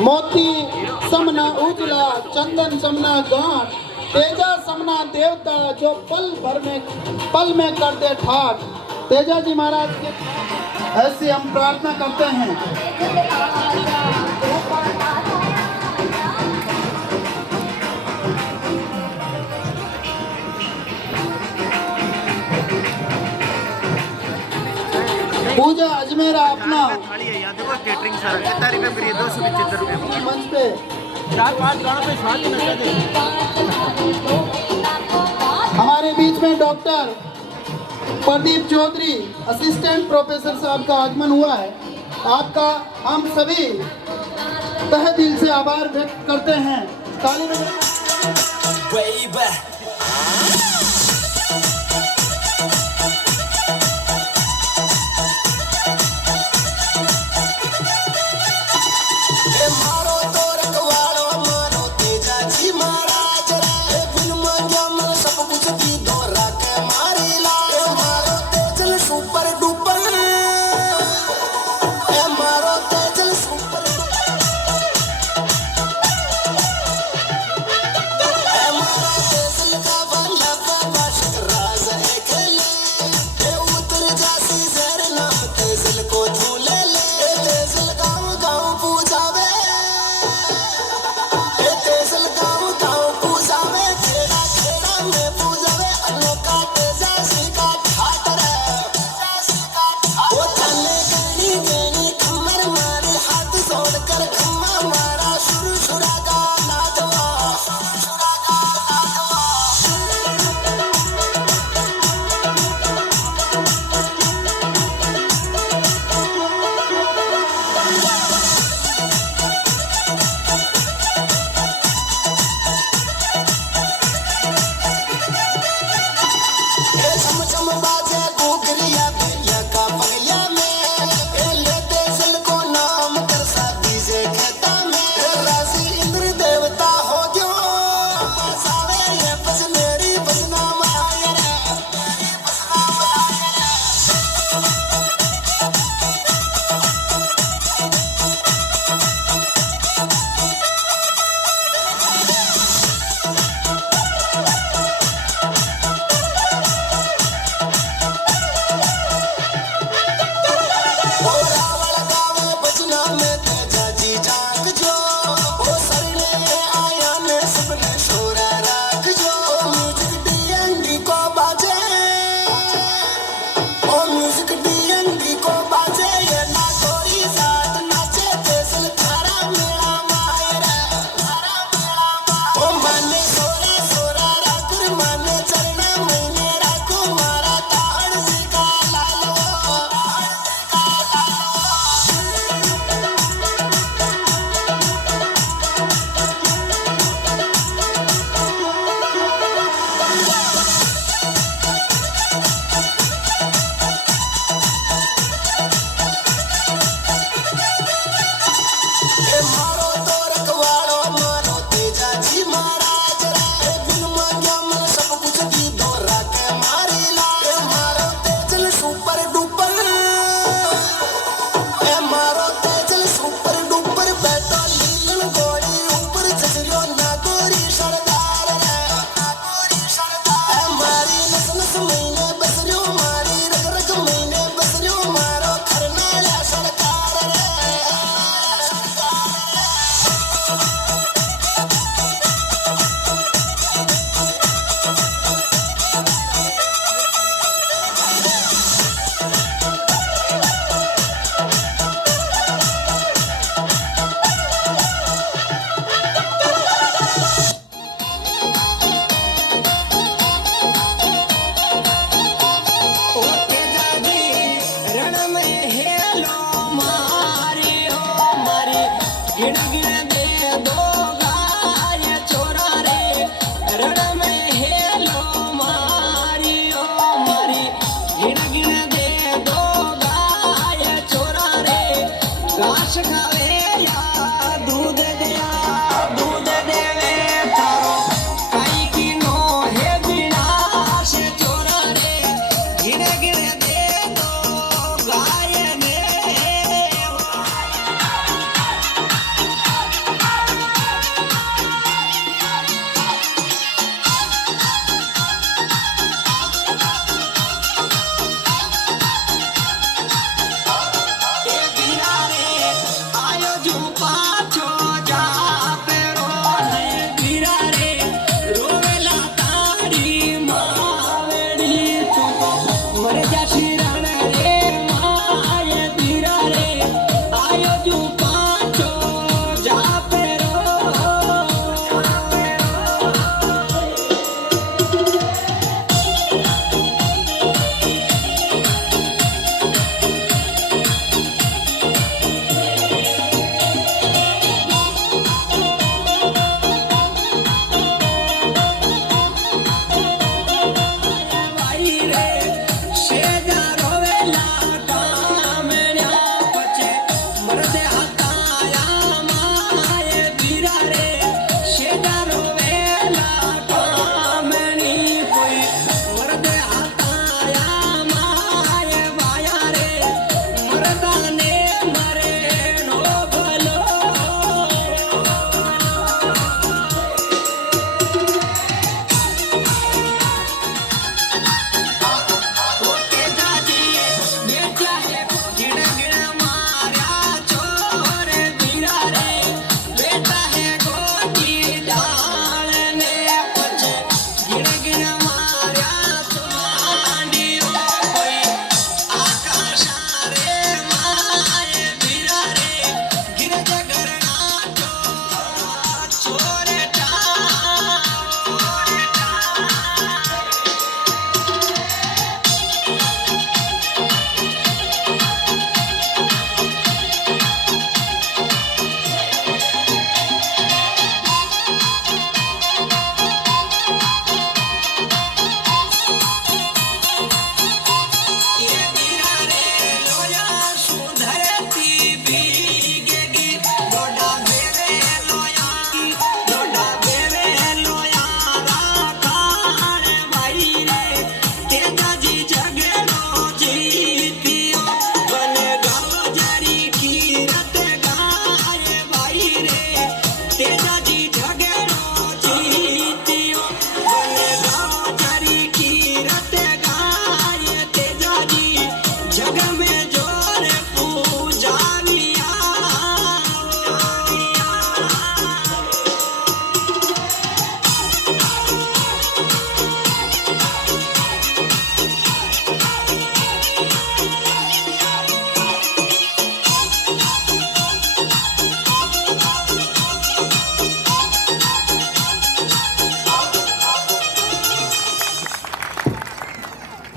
मोती समना उजला चंदन समना गांठ, तेजा समना देवता जो पल में कर दे ठाठ। तेजा जी महाराज के ऐसी हम प्रार्थना करते हैं। पूजा अजमेरा अपना केटरिंग सारा कितना रुपये करिए 275 रुपये मंच पे 4-5 गानों पे स्वाद ही नचा दे। हमारे बीच में doctor Pradeep Chaudhary assistant professor साहब का आगमन हुआ है। आपका हम सभी तहे दिल से आभार व्यक्त करते हैं। ताली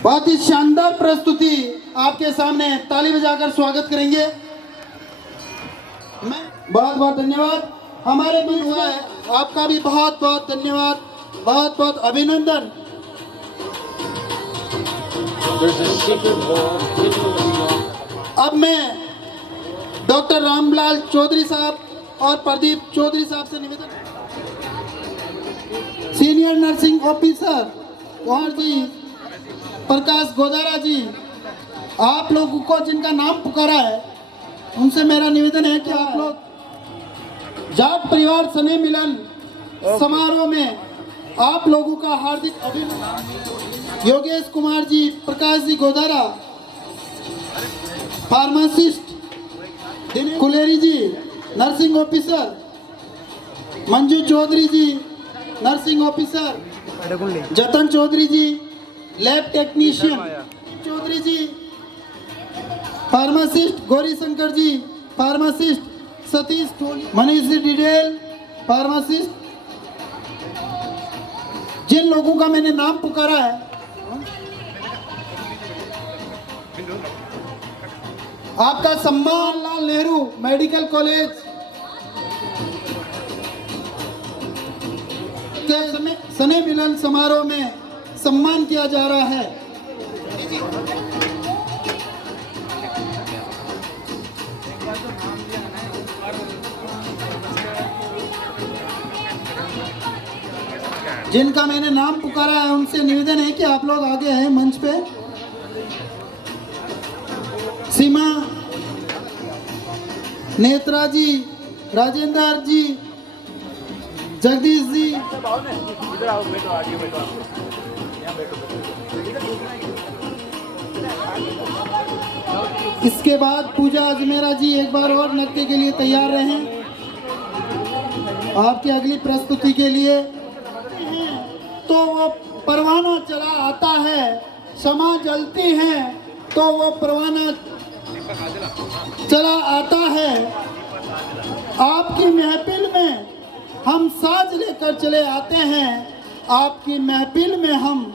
बहुत ही शानदार प्रस्तुति आपके सामने ताली बजाकर स्वागत करेंगे। मैं बहुत बहुत धन्यवाद। हमारे मंच हुआ है, आपका भी बहुत बहुत धन्यवाद, बहुत बहुत अभिनंदन। अब मैं डॉक्टर रामलाल चौधरी साहब और प्रदीप चौधरी साहब से निवेदन, senior nursing officer Kunwar ji, प्रकाश गोदारा जी, आप लोगों को जिनका नाम पुकारा है उनसे मेरा निवेदन है कि आप लोग जाट परिवार स्नेह मिलन समारोह में आप लोगों का हार्दिक अभिनंदन। योगेश कुमार जी, प्रकाश जी गोदारा, फार्मासिस्ट कुलेरी जी, nursing officer, Manju Chaudhary ji, nursing officer, जतन चौधरी जी, लैब टेक्नीशियन चौधरी जी, फार्मासिस्ट गौरी शंकर जी, फार्मासिस्ट सतीश टोली, मनीष जी डिडेल, फार्मासिस्ट, जिन लोगों का मैंने नाम पुकारा है आपका सम्मान लाल नेहरू मेडिकल कॉलेज के स्नेह मिलन समारोह में सम्मान किया जा रहा है। जिनका मैंने नाम पुकारा है उनसे निवेदन है कि आप लोग आगे हैं मंच पे। सीमा, नेत्रा जी, राजेंद्र जी, जगदीश जी, इसके बाद पूजा अजमेरा जी एक बार और नृत्य के लिए तैयार रहें आपकी अगली प्रस्तुति के लिए। तो वो परवाना चला आता है, क्षमा जलती है तो वो परवाना चला आता है। आपकी महफिल में हम साज लेकर चले आते हैं, आपकी महफिल में हम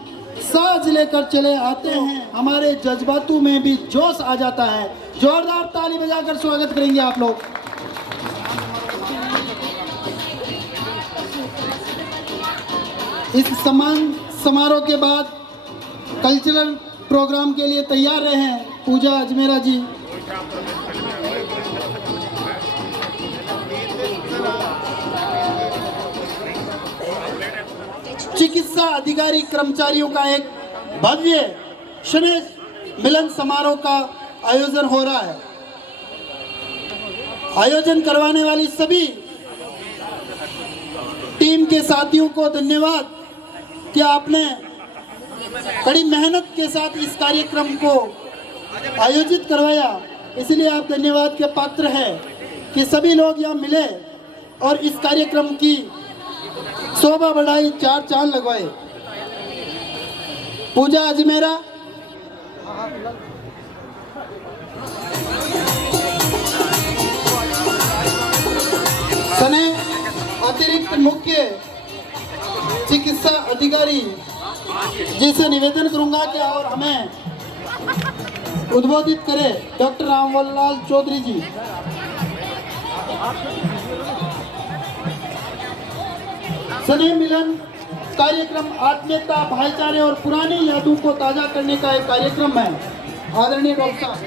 साज लेकर चले आते हैं, हमारे जज्बातों में भी जोश आ जाता है। जोरदार ताली बजाकर स्वागत करेंगे आप लोग। इस सम्मान समारोह के बाद कल्चरल प्रोग्राम के लिए तैयार रहे पूजा अजमेरा जी। चिकित्सा अधिकारी कर्मचारियों का एक भव्य स्नेह मिलन समारोह का आयोजन हो रहा है। आयोजन करवाने वाली सभी टीम के साथियों को धन्यवाद कि आपने कड़ी मेहनत के साथ इस कार्यक्रम को आयोजित करवाया, इसलिए आप धन्यवाद के पात्र हैं कि सभी लोग यहाँ मिले और इस कार्यक्रम की शोभा बढ़ाई, चार चांद लगवाए। पूजा अजमेरा, सने अतिरिक्त मुख्य चिकित्सा अधिकारी जी से निवेदन करूंगा कि और हमें उद्बोधित करे डॉक्टर रामलाल चौधरी जी। स्नेह मिलन कार्यक्रम आत्मीयता, भाईचारे और पुरानी यादों को ताजा करने का एक कार्यक्रम है। आदरणीय डॉक्टर साहब,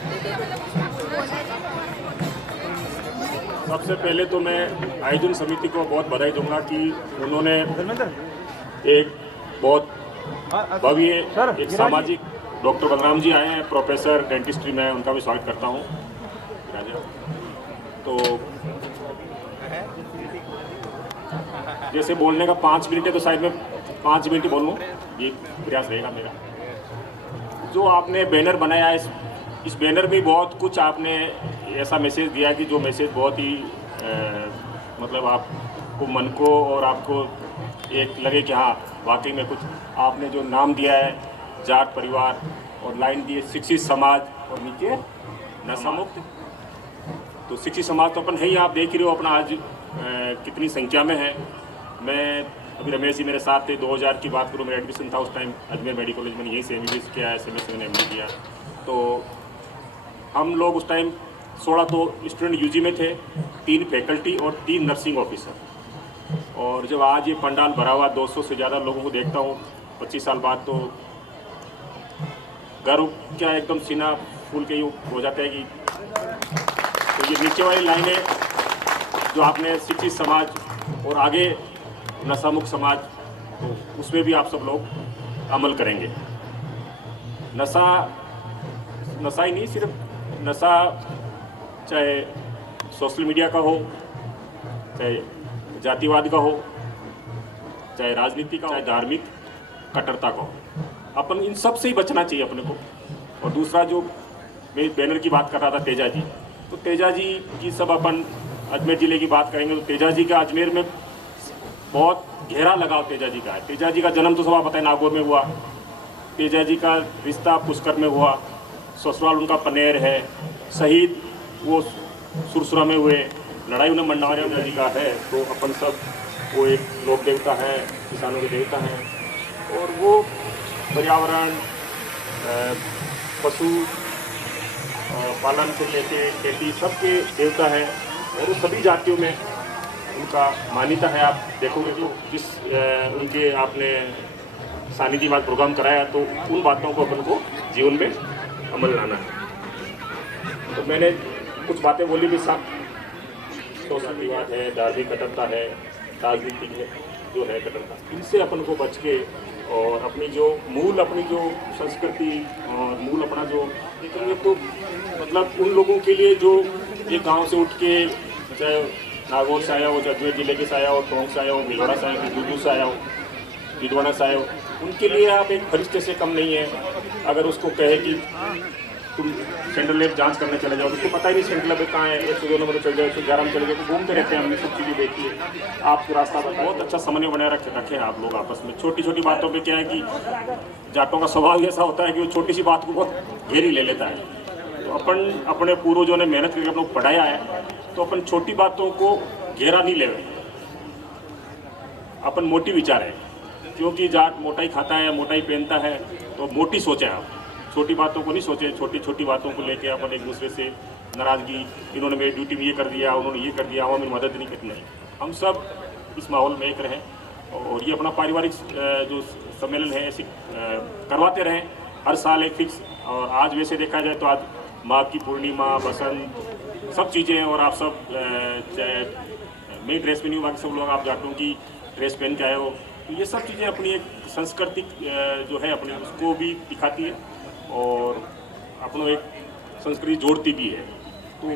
सबसे पहले तो मैं आयोजन समिति को बहुत बधाई दूंगा कि उन्होंने एक बहुत भव्य एक सामाजिक, डॉक्टर बलराम जी आए हैं, प्रोफेसर डेंटिस्ट्री में, उनका भी स्वागत करता हूँ। तो जैसे बोलने का 5 मिनट है तो शायद मैं 5 मिनट ही बोलूँ, ये प्रयास रहेगा मेरा। जो आपने बैनर बनाया है, इस बैनर में बहुत कुछ आपने ऐसा मैसेज दिया कि जो मैसेज बहुत ही मतलब आपको मन को और आपको एक लगे कि हाँ वाकई में कुछ आपने जो नाम दिया है जाट परिवार और लाइन दी है शिक्षित समाज और नीचे नशा मुक्त। तो शिक्षित समाज तो अपन है ही, आप देख ही रहे हो अपना आज कितनी संख्या में है। मैं अभी रमेश जी मेरे साथ थे। 2000 की बात करूँ, मेरा एडमिशन था उस टाइम अजमेर मेडिकल कॉलेज में, यहीं से MBBS किया, SMS मैंने MA किया। तो हम लोग उस टाइम 16 तो स्टूडेंट UG में थे, 3 फैकल्टी और 3 नर्सिंग ऑफिसर। और जब आज ये पंडाल भरा हुआ 200 से ज़्यादा लोगों को देखता हूँ 25 साल बाद, तो गर्व क्या एकदम सीना फूल के यूँ हो जाता है कि तो ये नीचे वाली लाइनें जो आपने शिक्षित समाज और आगे नशा मुक्त समाज, तो उसमें भी आप सब लोग अमल करेंगे। नशा ही नहीं, सिर्फ नशा चाहे सोशल मीडिया का हो, चाहे जातिवाद का हो, चाहे राजनीति का हो, चाहे धार्मिक कट्टरता का हो, अपन इन सब से ही बचना चाहिए अपने को। और दूसरा जो मैं बैनर की बात कर रहा था तेजा जी, तो तेजा जी की सब अपन अजमेर ज़िले की बात करेंगे तो तेजा जी का अजमेर में बहुत गहरा लगाव तेजा जी का है। तेजा जी का जन्म तो सब पता है नागौर में हुआ, तेजा जी का रिश्ता पुष्कर में हुआ, ससुराल उनका पनेर है, शहीद वो सुरसुरा में हुए, लड़ाई उन्हें मंडारिया जी का है। तो अपन सब वो एक लोक देवता है, किसानों के देवता हैं, और वो पर्यावरण, पशु पालन से लेके खेती सबके देवता है। और वो सभी जातियों में उनका मान्यता है। आप देखोगे तो जिस उनके आपने सानिध्य में प्रोग्राम कराया, तो उन बातों को अपन को जीवन में अमल लाना है। तो मैंने कुछ बातें बोली भी, सोशल विवाद है, धार्मिक कट्टरता है, राजनीतिक जो है कट्टरता, इनसे अपन को बच के और अपनी जो संस्कृति और मूल अपना जो देखेंगे, तो मतलब उन लोगों के लिए जो ये गांव से उठ के चाहे नागौर से आया हो, चाहे अजमेर जिले के से आया हो, टोंक से आया हो, भिलवाड़ा से आया हो, दूदू से आया हो, विधवाड़ा से आया हो, उनके लिए आप एक फरिश्ते से कम नहीं है। अगर उसको कहे कि तुम सेंट्रल लैब जांच करने चले जाओ, उसको पता ही नहीं सेंट्रल लैब कहाँ है, 102 नंबर चले जाओ, 111 में चले जाओ, तो घूमते रहते हैं। हमने सब चीज़ें देखी है। आपको रास्ता पर बहुत अच्छा समन्वय बनाए रखे हैं आप लोग आपस में। छोटी छोटी बातों पे क्या है कि जाटों का स्वभाव ऐसा होता है कि वो छोटी सी बात को बहुत गहरी ले लेता है। तो अपन अपने पूर्वजों ने मेहनत करके अपने को पढ़ाया है, तो अपन छोटी बातों को गहरा नहीं ले, अपन मोटी विचार है। क्योंकि जाट मोटा ही खाता है, मोटा ही पहनता है, तो मोटी सोचे आप, छोटी बातों को नहीं सोचे। छोटी छोटी बातों को लेके अपन एक दूसरे से नाराज़गी, इन्होंने मेरी ड्यूटी में ये कर दिया, उन्होंने ये कर दिया, हमें मदद नहीं करनी है। हम सब इस माहौल में एक रहें और ये अपना पारिवारिक जो सम्मेलन है ऐसे करवाते रहें हर साल एक फिक्स। और आज वैसे देखा जाए तो आज माघ की पूर्णिमा, बसंत, सब चीज़ें हैं। और आप सब चाहे मैं ड्रेस में नहीं हूँ, बाकी सब लोग आप जाटों की ड्रेस पहन के आए हो, तो ये सब चीज़ें अपनी एक सांस्कृतिक जो है अपने उसको भी दिखाती है और अपनों एक संस्कृति जोड़ती भी है। तो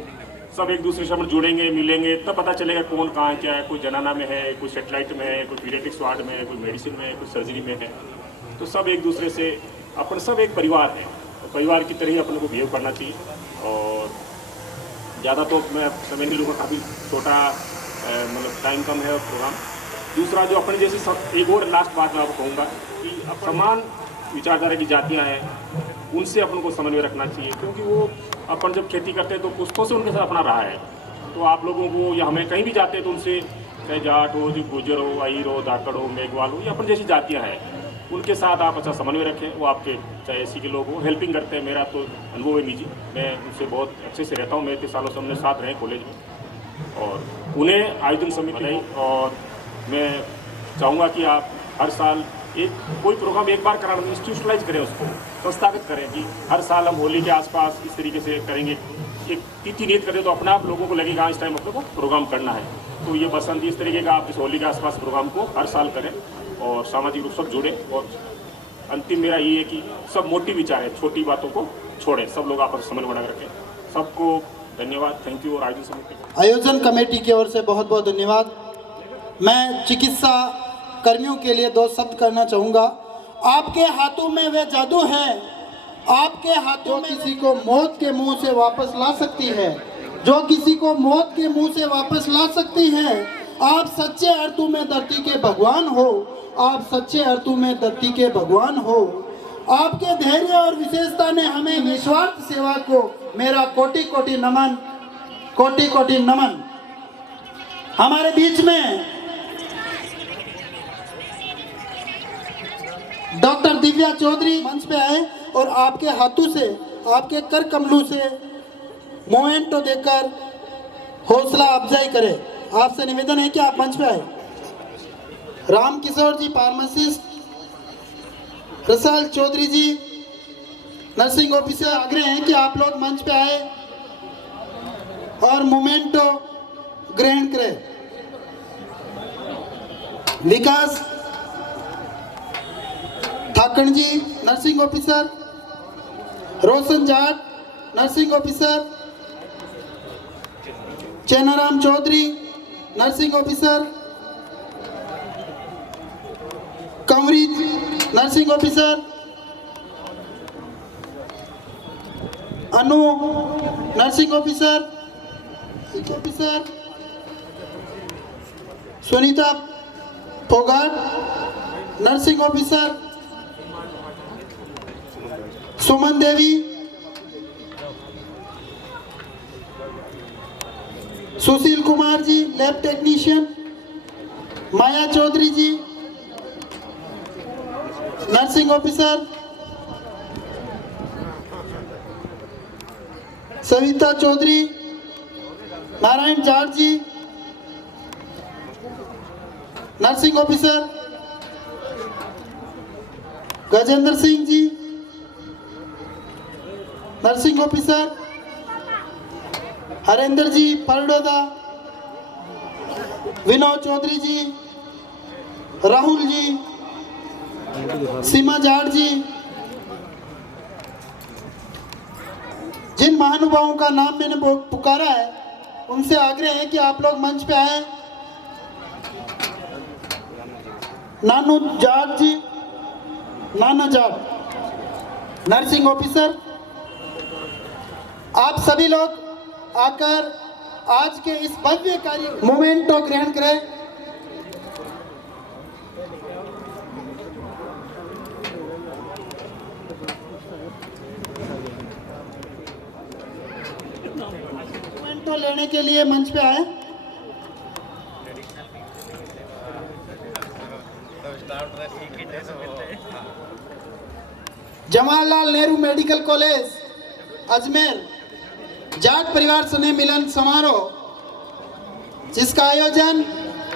सब एक दूसरे से अपन जुड़ेंगे, मिलेंगे, तब पता चलेगा कौन कहाँ क्या है। कोई जनाना में है, कोई सेटेलाइट में है, कोई पीडियाट्रिक्स वार्ड में है, कोई मेडिसिन में है, कोई सर्जरी में है। तो सब एक दूसरे से अपन सब एक परिवार है, तो परिवार की तरह ही अपन को बिहेव करना चाहिए। और ज़्यादा तो मैं समय नहीं लूँगा, काफ़ी छोटा मतलब टाइम कम है प्रोग्राम। दूसरा जो अपने जैसे सब, एक और लास्ट बात मैं आपको कहूँगा कि अब समान विचारधारा की जातियाँ हैं, उनसे अपन को समन्वय रखना चाहिए। क्योंकि वो अपन जब खेती करते हैं तो पुस्तकों से उनके साथ अपना रहा है। तो आप लोगों को या हमें कहीं भी जाते हैं तो उनसे, चाहे जाट हो, जो गुजर हो, अहीर हो, धाकड़ हो, मेघवाल हो, ये अपन जैसी जातियाँ हैं, उनके साथ आप अच्छा समन्वय रखें। वो आपके चाहे एसी के लोग हो, हेल्पिंग करते हैं। मेरा तो अनुभव है निजी, मैं उनसे बहुत अच्छे से रहता हूँ। मैं इतने सालों से हमने साथ रहे कॉलेज में, और उन्हें आयोजन समिति नहीं। और मैं चाहूँगा कि आप हर साल एक कोई प्रोग्राम एक बार कराना, इंस्टीट्यूशनलाइज करें, उसको संस्थागत करें कि हर साल हम होली के आसपास इस तरीके से करेंगे। एक तिथि नियत करें तो अपने आप लोगों को लगेगा इस टाइम अपने को प्रोग्राम करना है। तो ये बसंत इस तरीके का आप इस होली के आसपास प्रोग्राम को हर साल करें और सामाजिक रूप से सब जुड़ें। और अंतिम मेरा ये है कि सब मोटी विचार है, छोटी बातों को छोड़ें, सब लोग आपस में समन्वय बना रखें। सबको धन्यवाद, थैंक यू। और आयोजन कमेटी की ओर से बहुत बहुत धन्यवाद। मैं चिकित्सा कर्मियों के लिए 2 शब्द करना चाहूँगा। आपके हाथों में वह जादू है, आपके हाथों में किसी को मौत के मुंह से वापस ला सकती है, जो किसी को मौत के मुंह से वापस ला सकती है। आप सच्चे अर्थों में धरती के भगवान हो, आप सच्चे अर्थों में धरती के भगवान हो। आपके धैर्य और विशेषता ने हमें निस्वार्थ सेवा को मेरा कोटि कोटि नमन, कोटि कोटि नमन। हमारे बीच में डॉक्टर दिव्या चौधरी मंच पे आए और आपके हाथों से, आपके कर कमलों से मोमेंटो देकर हौसला अफजाई करें। आपसे निवेदन है कि आप मंच पे आए। राम किशोर जी फार्मासिस्ट, रसाल चौधरी जी नर्सिंग ऑफिसर, आग्रह है कि आप लोग मंच पे आए और मोमेंटो ग्रहण करें। Vikas Thakan ji nursing officer, Roshan Jat nursing officer, Chainaram Chaudhary nursing officer, Kanwari nursing officer, Anu nursing officer, Sunita Phogat nursing officer, Suman Devi, Sushil Kumar ji lab technician, Maya Chaudhary ji nursing officer, Savita Chaudhary, Narayan Jat ji nursing officer, Gajendra Singh ji nursing officer, Harendra ji Pardoda, Vinod Chaudhary ji, Rahul ji, Seema Jat ji. जिन महानुभावों का नाम मैंने पुकारा है उनसे आग्रह है कि आप लोग मंच पे आए। नानू जाट जी, नाना जाट नर्सिंग ऑफिसर, आप सभी लोग आकर आज के इस भव्य कार्य मोमेंट को ग्रहण करें। मोमेंटो लेने के लिए मंच पे आए। जवाहरलाल नेहरू मेडिकल कॉलेज अजमेर जाट परिवार स्नेह मिलन समारोह, जिसका आयोजन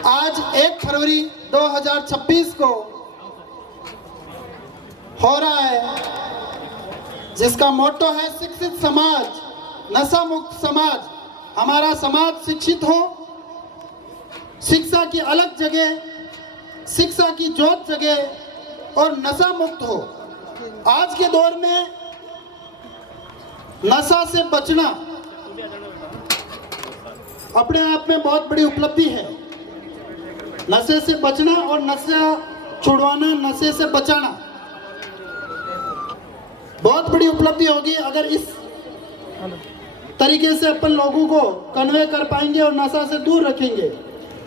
आज 1 फरवरी 2026 को हो रहा है, जिसका मोटो है शिक्षित समाज, नशा मुक्त समाज। हमारा समाज शिक्षित हो, शिक्षा की अलग जगह, शिक्षा की जोत जगह और नशा मुक्त हो। आज के दौर में नशा से बचना अपने आप में बहुत बड़ी उपलब्धि है। नशे से बचना और नशा छुड़वाना, नशे से बचाना बहुत बड़ी उपलब्धि होगी अगर इस तरीके से अपन लोगों को कन्वे कर पाएंगे और नशा से दूर रखेंगे।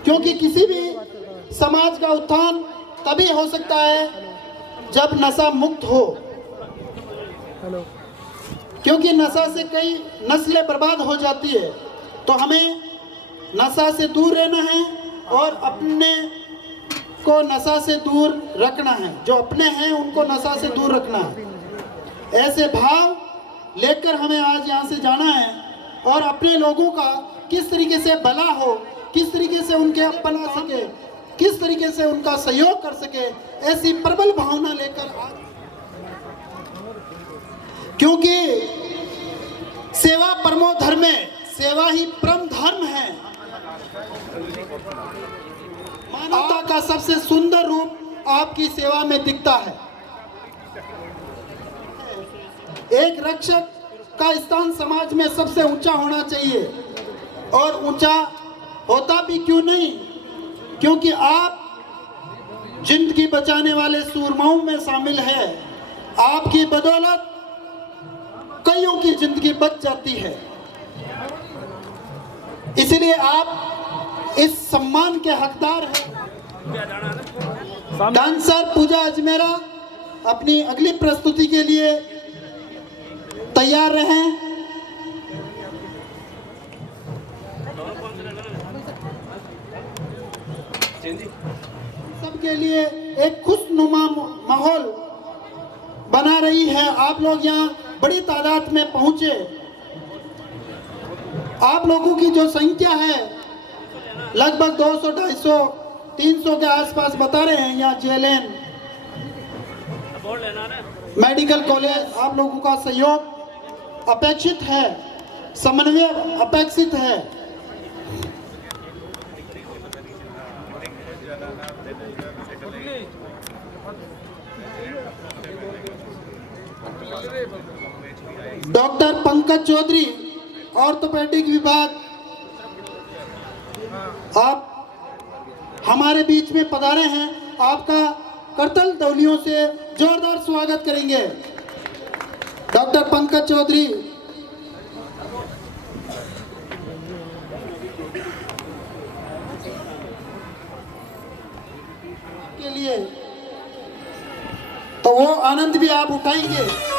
क्योंकि किसी भी समाज का उत्थान तभी हो सकता है जब नशा मुक्त हो, क्योंकि नशा से कई नस्लें बर्बाद हो जाती है। तो हमें नशा से दूर रहना है और अपने को नशा से दूर रखना है। जो अपने हैं उनको नशा से दूर रखना है। ऐसे भाव लेकर हमें आज यहाँ से जाना है और अपने लोगों का किस तरीके से भला हो, किस तरीके से उनके बना सके, किस तरीके से उनका सहयोग कर सके, ऐसी प्रबल भावना लेकर आज, क्योंकि सेवा परमो धर्मे, सेवा ही परम धर्म है। मानवता का सबसे सुंदर रूप आपकी सेवा में दिखता है। एक रक्षक का स्थान समाज में सबसे ऊंचा होना चाहिए, और ऊंचा होता भी क्यों नहीं, क्योंकि आप जिंदगी बचाने वाले सूरमाओं में शामिल है। आपकी बदौलत कईयों की जिंदगी बच जाती है। इसलिए आप इस सम्मान के हकदार हैं। डांसर पूजा अजमेरा अपनी अगली प्रस्तुति के लिए तैयार रहें। सबके लिए एक खुशनुमा माहौल बना रही है। आप लोग यहाँ बड़ी तादाद में पहुंचे। आप लोगों की जो संख्या है लगभग 200, 250, 300 के आसपास बता रहे हैं। यहाँ JLN मेडिकल कॉलेज, आप लोगों का सहयोग अपेक्षित है, समन्वय अपेक्षित है। डॉक्टर पंकज चौधरी, ऑर्थोपेडिक विभाग, आप हमारे बीच में पधारे हैं। आपका करतल तौलियों से जोरदार स्वागत करेंगे। डॉक्टर पंकज चौधरी के लिए तो वो आनंद भी आप उठाएंगे।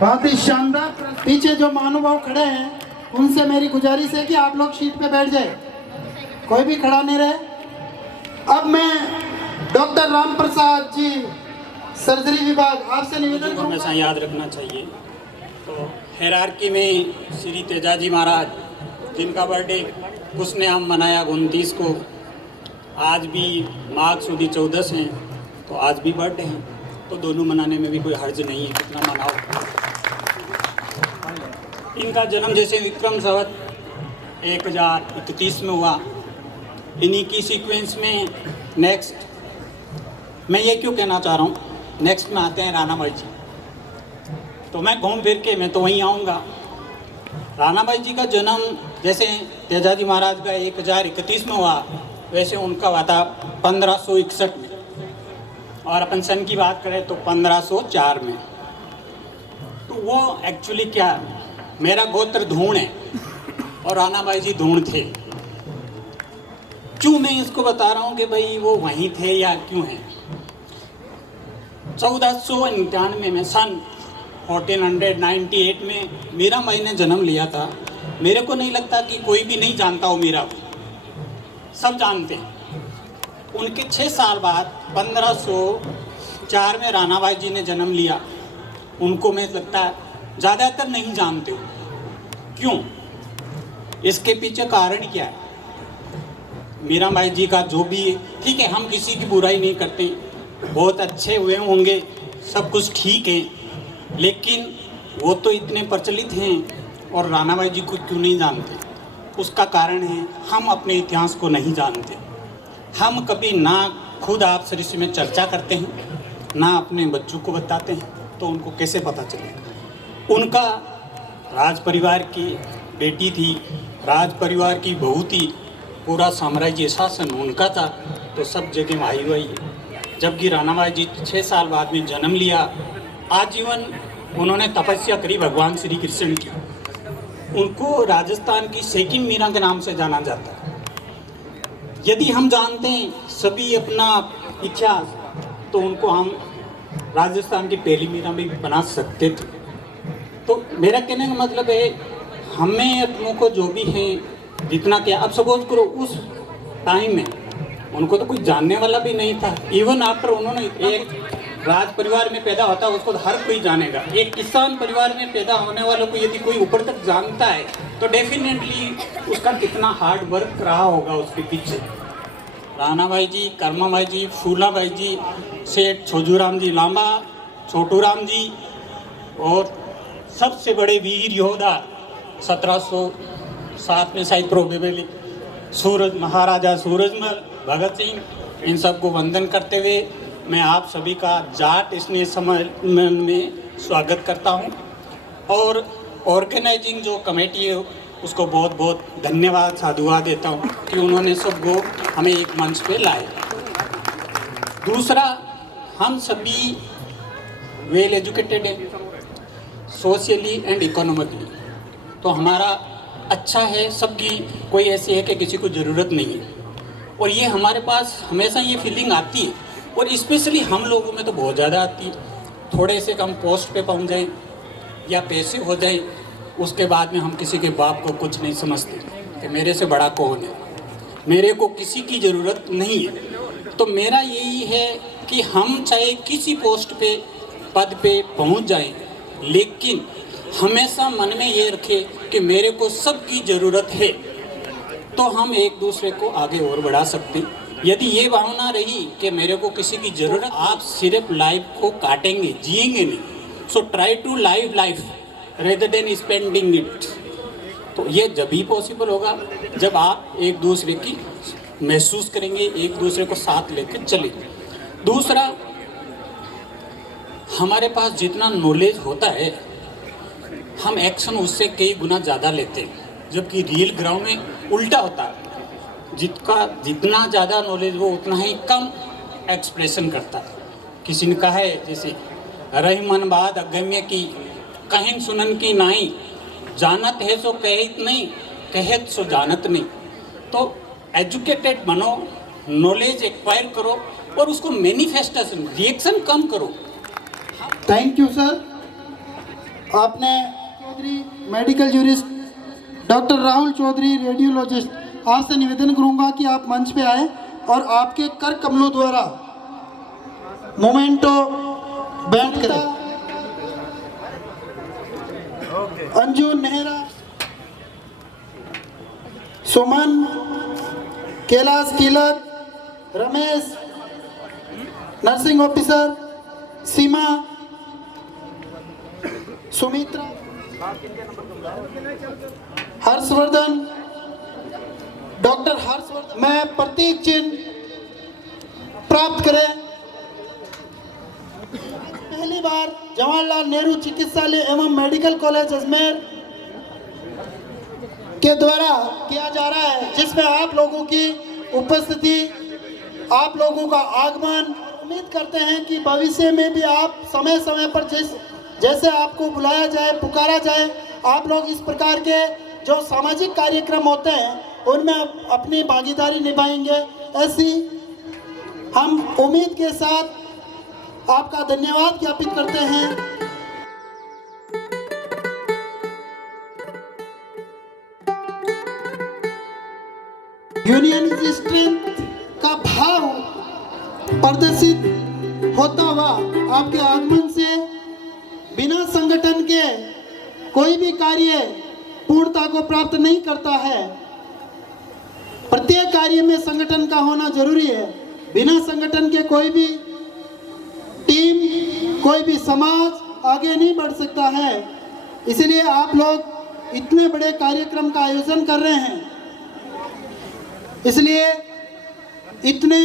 बहुत ही शानदार। पीछे जो महानुभाव खड़े हैं उनसे मेरी गुजारिश है कि आप लोग सीट पे बैठ जाए, कोई भी खड़ा नहीं रहे। अब मैं डॉक्टर राम प्रसाद जी, सर्जरी विभाग, आपसे निवेदन को हमेशा याद रखना चाहिए। तो हेरारकी में श्री तेजाजी महाराज, जिनका बर्थडे उसने हम मनाया 29 को, आज भी माघ सुदी 14 हैं, तो आज भी बर्थडे हैं, तो दोनों मनाने में भी कोई हर्ज नहीं है, कितना मनाओ। इनका जन्म जैसे विक्रम संवत 1031 में हुआ, इन्हीं की सीक्वेंस में नेक्स्ट मैं ये क्यों कहना चाह रहा हूँ, नेक्स्ट में आते हैं रानाबाई जी। तो मैं घूम फिर के मैं तो वहीं आऊँगा। रानाबाई जी का जन्म जैसे तेजाजी महाराज का 1031 में हुआ, वैसे उनका हुआ था 1561 में, और अपन सन की बात करें तो 1504 में। तो वो एक्चुअली क्या है, मेरा गोत्र धूण है और रानाबाई जी धूण थे। क्यों मैं इसको बता रहा हूँ कि भाई वो वहीं थे या क्यों हैं। 1499 में, सन 1498 में मीरा बाई ने जन्म लिया था। मेरे को नहीं लगता कि कोई भी नहीं जानता हो मीरा को, सब जानते हैं। उनके 6 साल बाद 1504 में रानाबाई जी ने जन्म लिया। उनको मैं लगता है ज़्यादातर नहीं जानते हो। क्यों? इसके पीछे कारण क्या है? मीराबाई जी का जो भी है, ठीक है, हम किसी की बुराई नहीं करते, बहुत अच्छे हुए होंगे, सब कुछ ठीक है, लेकिन वो तो इतने प्रचलित हैं और रानाबाई जी को क्यों नहीं जानते? उसका कारण है हम अपने इतिहास को नहीं जानते। हम कभी ना खुद आपस में चर्चा करते हैं, ना अपने बच्चों को बताते हैं, तो उनको कैसे पता चलेगा? उनका राज परिवार की बेटी थी, राज परिवार की बहू थी, पूरा साम्राज्य शासन उनका था, तो सब जगह आई हुई है। जबकि रानाबाई जी 6 साल बाद में जन्म लिया, आजीवन उन्होंने तपस्या करी भगवान श्री कृष्ण की। उनको राजस्थान की सेकिंग मीरा के नाम से जाना जाता है। यदि हम जानते हैं सभी अपना इतिहास, तो उनको हम राजस्थान की पहली मीरा भी बना सकते थे। तो मेरा कहने का मतलब है, हमें अपनों को जो भी है जितना क्या, अब सपोज करो उस टाइम में उनको तो कुछ जानने वाला भी नहीं था। इवन आफ्टर उन्होंने एक राज परिवार में पैदा होता है उसको हर कोई जानेगा। एक किसान परिवार में पैदा होने वालों को यदि कोई ऊपर तक जानता है तो डेफिनेटली उसका कितना हार्ड वर्क रहा होगा उसके पीछे। रानाबाई जी, कर्माबाई जी, फूलाबाई जी, सेठ छोजूराम जी लांबा, छोटूराम जी, और सबसे बड़े वीर योद्धा 1707 में शायद प्रोबेबली महाराजा सूरजमल, भगत सिंह, इन सबको वंदन करते हुए मैं आप सभी का जाट स्नेह सम्मेलन में स्वागत करता हूं। और ऑर्गेनाइजिंग जो कमेटी है उसको बहुत बहुत धन्यवाद, साधुवाद देता हूं कि उन्होंने सबको हमें एक मंच पे लाए। दूसरा, हम सभी वेल एजुकेटेड हैं, सोशली एंड इकोनॉमिकली, तो हमारा अच्छा है, सबकी कोई ऐसी है कि किसी को ज़रूरत नहीं है। और ये हमारे पास हमेशा ये फीलिंग आती है, और स्पेशली हम लोगों में तो बहुत ज़्यादा आती है। थोड़े से कम पोस्ट पे पहुंच जाए या पैसे हो जाए, उसके बाद में हम किसी के बाप को कुछ नहीं समझते कि मेरे से बड़ा कौन है, मेरे को किसी की ज़रूरत नहीं है। तो मेरा यही है कि हम चाहे किसी पोस्ट पे, पद पे पहुंच जाएं, लेकिन हमेशा मन में ये रखें कि मेरे को सबकी ज़रूरत है, तो हम एक दूसरे को आगे और बढ़ा सकते हैं। यदि ये भावना रही कि मेरे को किसी की ज़रूरत, आप सिर्फ लाइफ को काटेंगे, जिएंगे नहीं। So try to live life rather than spending it. तो ये जब ही पॉसिबल होगा जब आप एक दूसरे की महसूस करेंगे, एक दूसरे को साथ लेकर चलेंगे। दूसरा, हमारे पास जितना नॉलेज होता है हम एक्शन उससे कई गुना ज़्यादा लेते हैं, जबकि रियल ग्राउंड में उल्टा होता है। जितना ज़्यादा नॉलेज वो उतना ही कम एक्सप्रेशन करता है। किसी ने कहा है जैसे रही मन बात अगम्य की कहीं सुनन की नहीं, जानत है सो कहत नहीं, कहत सो जानत नहीं। तो एजुकेटेड बनो, नॉलेज एक्वायर करो और उसको मैनिफेस्टेशन रिएक्शन कम करो। Thank you sir. आपने Chaudhary medical jurist doctor Rahul Chaudhary radiologist, आपसे निवेदन करूंगा कि आप मंच पे आए और आपके कर कमलों द्वारा मोमेंटो बैंड करें। अंजू नेहरा, सुमन, कैलाश कीलक, रमेश नर्सिंग ऑफिसर, सीमा, सुमित्रा, हर्षवर्धन, डॉक्टर हर्षवर्धन में प्रतीक चिन्ह प्राप्त करें। पहली बार जवाहरलाल नेहरू चिकित्सालय एवं मेडिकल कॉलेज अजमेर के द्वारा किया जा रहा है, जिसमें आप लोगों की उपस्थिति, आप लोगों का आगमन, उम्मीद करते हैं कि भविष्य में भी आप समय समय पर जैसे आपको बुलाया जाए, पुकारा जाए, आप लोग इस प्रकार के जो सामाजिक कार्यक्रम होते हैं उनमें अपनी भागीदारी निभाएंगे। ऐसी हम उम्मीद के साथ आपका धन्यवाद ज्ञापित करते हैं। यूनियन इज स्ट्रेंथ का भाव प्रदर्शित होता हुआ आपके आगमन से बिना संगठन के कोई भी कार्य पूर्णता को प्राप्त नहीं करता है। प्रत्येक कार्य में संगठन का होना जरूरी है। बिना संगठन के कोई भी टीम, कोई भी समाज आगे नहीं बढ़ सकता है। इसलिए आप लोग इतने बड़े कार्यक्रम का आयोजन कर रहे हैं, इसलिए इतने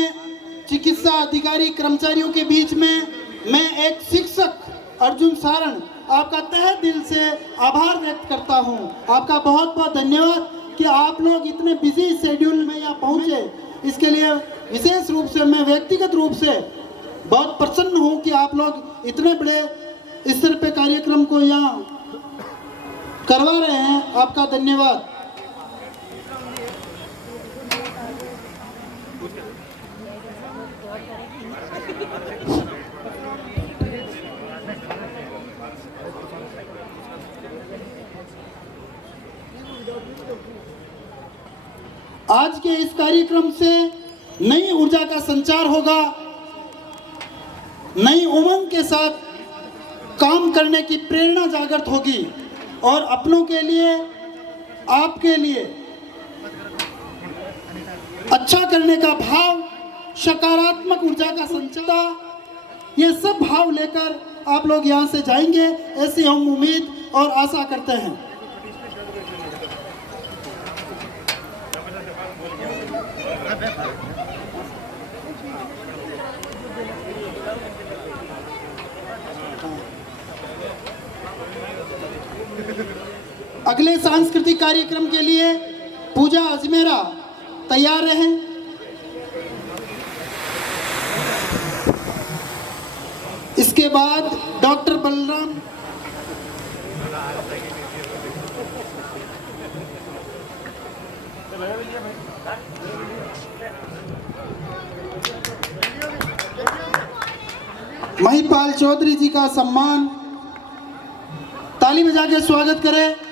चिकित्सा अधिकारी कर्मचारियों के बीच में मैं एक शिक्षक अर्जुन सारण आपका तहे दिल से आभार व्यक्त करता हूं। आपका बहुत बहुत धन्यवाद कि आप लोग इतने बिजी शेड्यूल में यहाँ पहुँचे। इसके लिए विशेष रूप से मैं व्यक्तिगत रूप से बहुत प्रसन्न हूँ कि आप लोग इतने बड़े स्तर पे कार्यक्रम को यहाँ करवा रहे हैं। आपका धन्यवाद। आज के इस कार्यक्रम से नई ऊर्जा का संचार होगा, नई उमंग के साथ काम करने की प्रेरणा जागृत होगी और अपनों के लिए, आपके लिए अच्छा करने का भाव, सकारात्मक ऊर्जा का संचार, ये सब भाव लेकर आप लोग यहाँ से जाएंगे, ऐसी हम उम्मीद और आशा करते हैं। अगले सांस्कृतिक कार्यक्रम के लिए पूजा अजमेरा तैयार रहें। इसके बाद डॉक्टर बलराम महिपाल चौधरी जी का सम्मान ताली बजा के स्वागत करें।